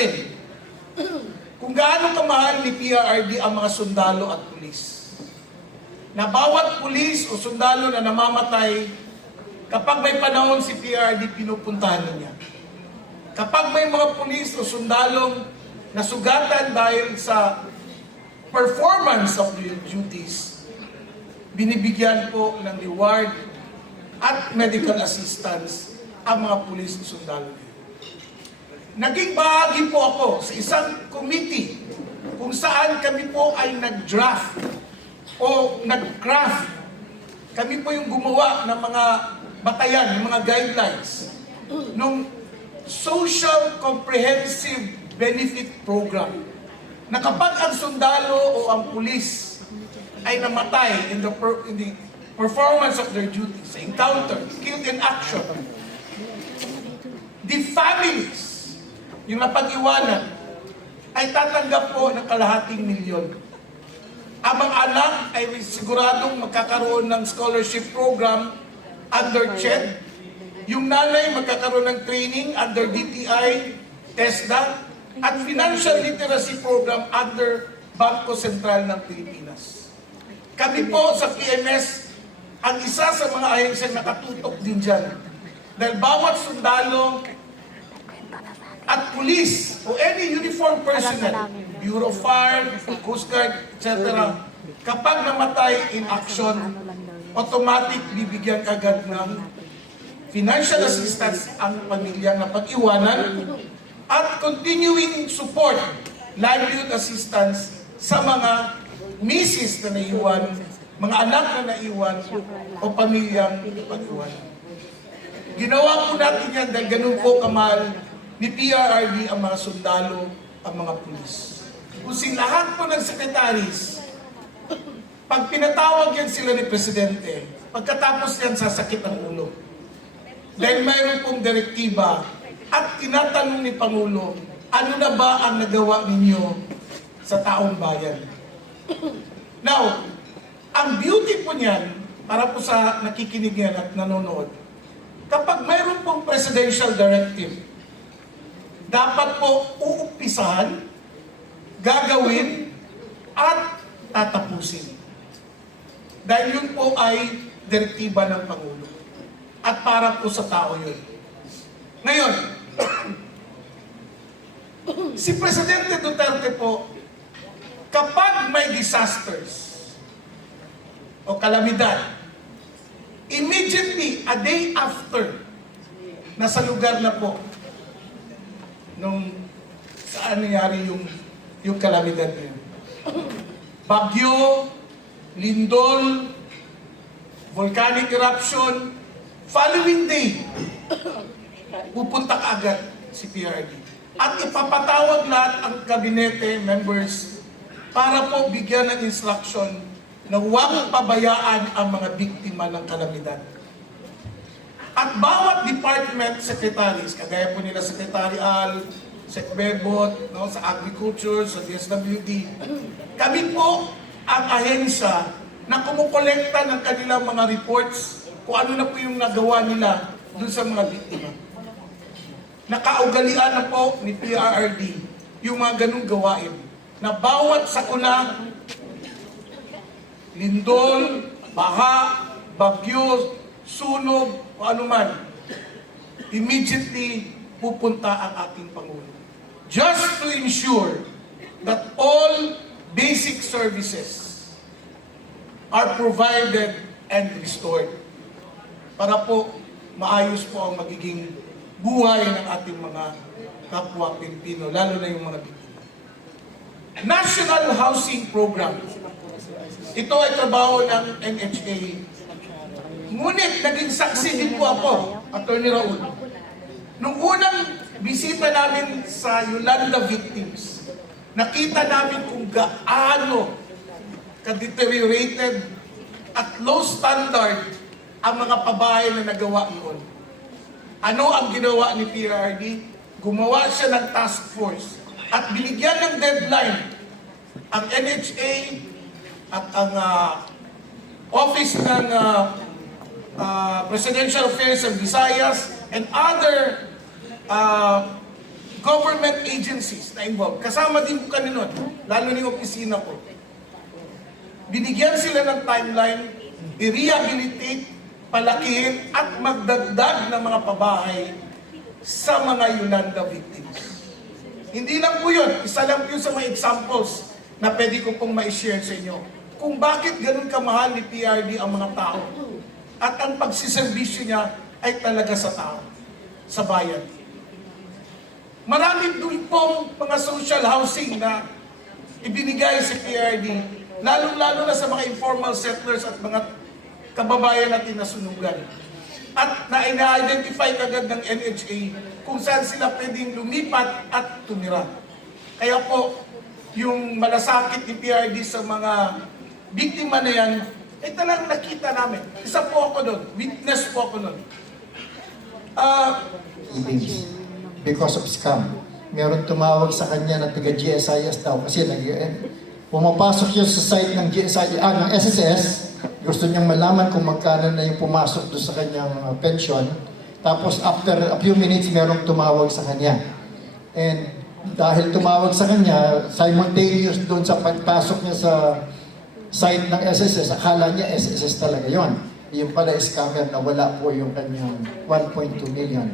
natin kung gaano kamahal ni PRRD ang mga sundalo at pulis. Na bawat pulis o sundalo na namamatay, kapag may panahon si PRRD, pinupuntahan niya. Kapag may mga pulis o sundalong nasugatan dahil sa performance of their duties, binibigyan po ng reward at medical assistance ang mga pulis o sundalo. Naging bahagi po ako sa isang committee kung saan kami po ay nag-draft o nag-craft. Kami po yung gumawa ng mga batayan, ng mga guidelines nung Social Comprehensive Benefit Program na kapag ang sundalo o ang pulis ay namatay in the performance of their duties, sa encounter, killed in action, the families, yung napag-iwanan, ay tatanggap po ng kalahating milyon. Ang mga anak ay siguradong magkakaroon ng scholarship program under CHED. Yung nanay magkakaroon ng training under DTI, TESDA, at financial literacy program under Bangko Sentral ng Pilipinas. Kami po sa PMS, ang isa sa mga ahensya nakatutok din dyan. Dahil bawat sundalo at police o any uniform personnel, Bureau of Fire, Coast Guard, etc., kapag namatay in action, automatic bibigyan agad ng financial assistance ang pamilyang napag-iwanan at continuing support, livelihood assistance sa mga misis na naiwan, mga anak na naiwan o pamilyang napag-iwanan. Ginawa po natin yan dahil ganun po kamahal ni PRRD ang mga sundalo, ang mga pulis. Kung lahat po ng secretaries, pag pinatawag yan sila ni Presidente, pagkatapos yan sasakit ang ulo. Dahil mayroon pong direktiba at tinatanong ni Pangulo, ano na ba ang nagawa ninyo sa taong bayan? Now, ang beauty po niyan, para po sa nakikinig yan at nanonood, kapag mayroon pong presidential directive, dapat po uumpisahan, gagawin, at tatapusin. Dahil yun po ay direktiba ng Pangulo. At para po sa tao yun. Ngayon, si Presidente Duterte po, kapag may disasters o kalamidad, immediately, a day after, nasa lugar na po, nung saan nangyari yung kalamidad na yun. Bagyo, lindol, volcanic eruption, following day, pupunta agad si PRRD. At ipapatawag lahat ang kabinete members para po bigyan ng instruction na huwag pabayaan ang mga biktima ng kalamidad. At bawat department secretaries, kagaya po nila Secretary Al, Sec Bebot, no, sa Agriculture, sa DSWD, kami po ang ahensya na kumukolekta ng kanilang mga reports kung ano na po yung nagawa nila dun sa mga biktima. Nakaugalian na po ni PRRD yung mga ganung gawain na bawat sakuna, lindol, baha, bagyo, sunog, o anuman, immediately pupunta ang ating Pangulo. Just to ensure that all basic services are provided and restored para po maayos po ang magiging buhay ng ating mga kapwa Pilipino, lalo na yung mga biktima. National Housing Program. Ito ay trabaho ng NHA. Ngunit naging saksi din po ako, Atty. Raul. Nung unang bisita namin sa Yolanda victims, nakita namin kung gaano ka-deteriorated at low standard ang mga pabahay na nagawa noon. Ano ang ginawa ni PRRD? Gumawa siya ng task force at binigyan ng deadline ang NHA at ang Office ng Presidential Affairs and Visayas and other government agencies na involved. Kasama din po kami nun, lalo ni opisina ko. Binigyan sila ng timeline, i-rehabilitate, palakihin, at magdagdag ng mga pabahay sa mga Yolanda victims. Hindi lang po yun, isa lang po yun sa mga examples na pwede ko pong ma-share sa inyo. Kung bakit ganun kamahal ni PRD ang mga tao. At ang pagsiservisyo niya ay talaga sa tao, sa bayan. Marami doon pong mga social housing na ibinigay si PRD, lalong-lalo na sa mga informal settlers at mga kababayan natin na sunugan. At na-identify kagad ng NHA kung saan sila pwedeng lumipat at tumira. Kaya po, yung malasakit ni PRD sa mga biktima na yan, ay talagang nakita namin. Isa po ako doon, witness po ako doon. Because of scam. Meron tumawag sa kanya na taga-GSIS daw kasi pumapasok yun sa site ng ng SSS. Gusto niyang malaman kung magkano na yung pumasok doon sa kanyang pension. Tapos after a few minutes, merong tumawag sa kanya. And dahil tumawag sa kanya, simultaneous doon sa pagpasok niya sa site ng SSS, akala niya SSS talaga yon. Yung pala scammer na wala po yung kanyang 1.2 million.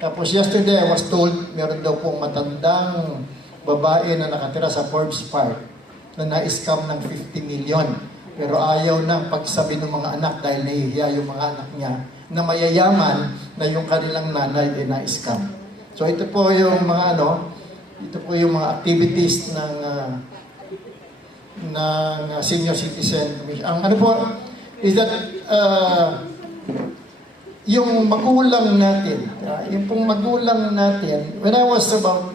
Tapos yesterday, I was told, meron daw pong matandang babae na nakatira sa Forbes Park na na-scam ng 50 million. Pero ayaw na pagsabi ng mga anak dahil nahihiya yung mga anak niya na mayayaman na yung kanilang nanay ay na-scam. So ito po yung mga ito po yung mga activities ng senior citizen commission. Ang ano po is that yung magulang natin, yung pong magulang natin,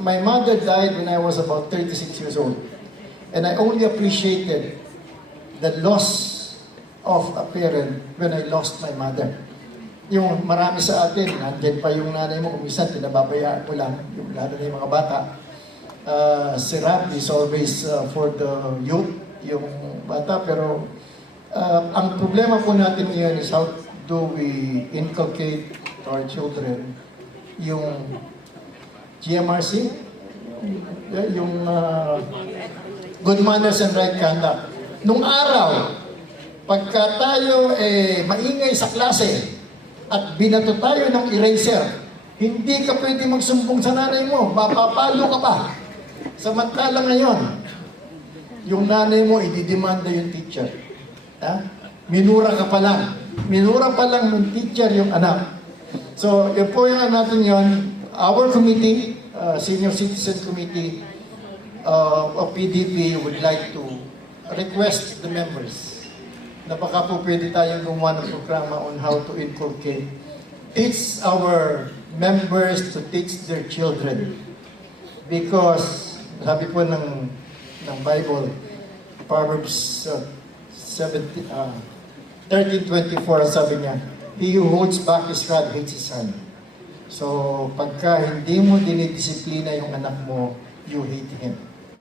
my mother died when I was about 36 years old. And I only appreciated the loss of a parent when I lost my mother. Yung marami sa atin, nandiyan pa yung nanay mo, kumisan, tinababayaan mo lang, yung lalo na yung mga bata. Sirap is always for the youth, yung bata, pero ang problema po natin ngayon is how do we inculcate to our children yung GMRC, yung good manners and right conduct. Nung araw, pagka tayo maingay sa klase at binato tayo ng eraser, hindi ka pwede magsumbong sa nanay mo, mapapalo ka pa. Samantala ngayon, yung nanay mo, ididemanda yung teacher. Minura ka pa lang. Minura pa lang ng teacher yung anak. So, yun po yung natin yun. Our committee, Senior Citizen Committee of PDP would like to request the members na baka po pwede tayo gumawa ng programa on how to inculcate. Teach our members to teach their children. Because, sabi po ng Bible, Proverbs 13:24, sabi niya, he who holds back his rod hates his son. So, pagka hindi mo dinidisiplina yung anak mo, you hate him.